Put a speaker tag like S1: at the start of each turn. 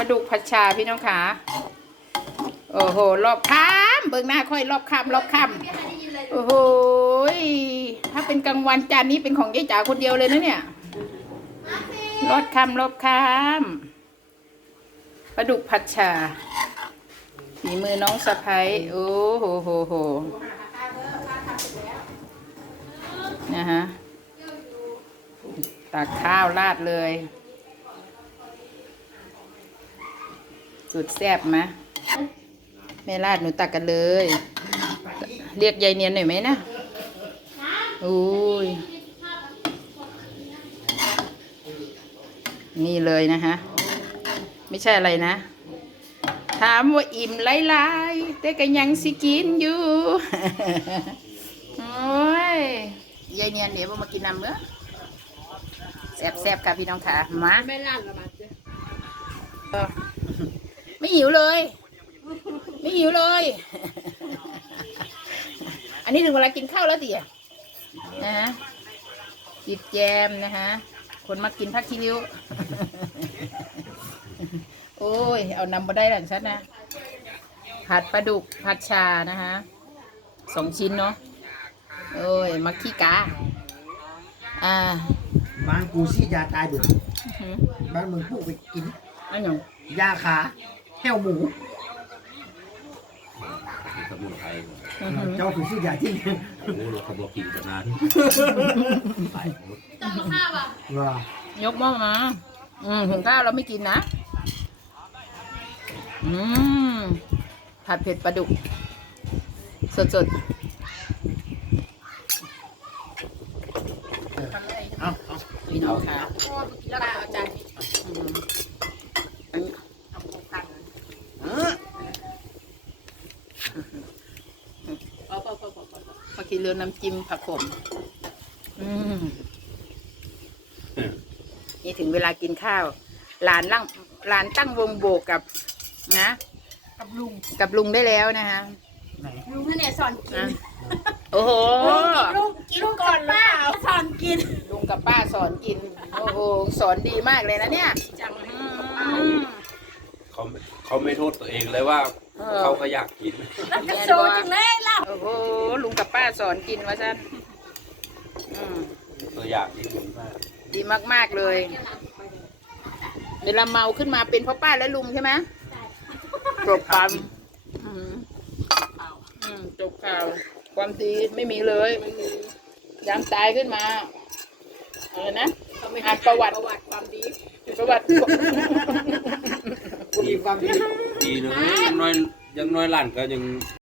S1: ลาดุกผัดชาพี่น้องขาโอ้โห รอบค่ำเบิ่งหน้าค่อยรอบค่ำรอบค่ำโอ้โหถ้าเป็นกลางวันจานนี้เป็นของยายจ๋าคนเดียวเลยนะเนี่ยรอบค่ำรอบค่ำปลาดุกผัดชาฝีมือน้องสะพ้ยโอ้โหโหโหนะฮะตักข้าวราดเลย สุดแซ่บไหมแม่ราดหนูตักกันเลย เรียกยายเนียนหน่อยไหมนะโอ้ยนี่เลยนะคะ ไม่ใช่อะไรนะ ถามว่าอิ่มหลายๆแต่ก็ยังสิกินอยู่โอ้ยยายเนียนเดี๋ยวมากินน้ำเนื้อแซ่บๆค่ะพี่น้องค่ะมา
S2: ไม่ลั่นละมันเจ้
S1: เออไม่ หิวเลย ไม่หิวเลย อันนี้ถึงเวลากินข้าวแล้วดินะฮะจิบแจมนะฮะ คนมากินผักขี้ริ้ว โอ้ย เอานำมาได้หลังฉันนะ ผัดปลาดุกผัดชานะฮะสองชิ้นเนาะ โอ้ย มักขี้กา อ่า
S3: บ้านกูซี่ยาตายเบื่อ
S1: อื้อหือ
S3: บ้านมึงพวกไปกิน
S1: อันหยัง
S3: ยาขา แห้วหมู
S4: สมุนไพร
S1: อื้อหือ
S3: เจ้าคือซี่ยาที่
S4: โอ้โหเราขบวกินกันนานหลายหมด
S3: ว่า
S1: ยกหม้อมาอืมหุงข้าวเราไม่กินนะ อืม ผัดเผ็ดปลาดุก สดสด
S3: เอาเอา
S1: ๆพี่น้องค่ะ
S2: แล้วเอาจานนี้
S1: อืม
S2: เอาหมูตัง
S3: เออ
S2: พอพอพอพอพอ
S1: เมื่อกี้เรือน้ำจิ้มผักขมอืมนี่ถึงเวลากินข้าว หลานร่างหลานตั้งวงโบกกับนะ
S2: กับลุง
S1: กับลุงได้แล้วนะคะ
S2: ลุงเนี่ยสอนกิน
S1: โอ้โห
S2: ลุงกินก่อนป้าสอนกิน
S1: ลุงกับป้าสอนกิน โอ้โห สอนดีมากเลยนะเนี่ย
S2: จัง
S4: เขาเขาไม่โทษตัวเองเลยว่า
S1: เออ
S4: เขาก็อยากกิน
S2: แล้วก็โซจังเลยล่ะ
S1: โอ้โหลุงกับป้าสอนกินว่าซั่นอืม
S4: ตัวอยากกินมาก
S1: ดีมากๆเลย เวลาเมาขึ้นมาเป็นเพราะป้าและลุงใช่ไหมจบความอืมอืมจบข่าว ความดีไม่มีเลยยามตายขึ้นมาอะไรนะอ่านประวัติ
S2: ประวัติความดี
S1: ประวัติ
S3: กูมี ความดี
S4: ดีนะอยังน้อยอยังน้อยหลานก็ยัง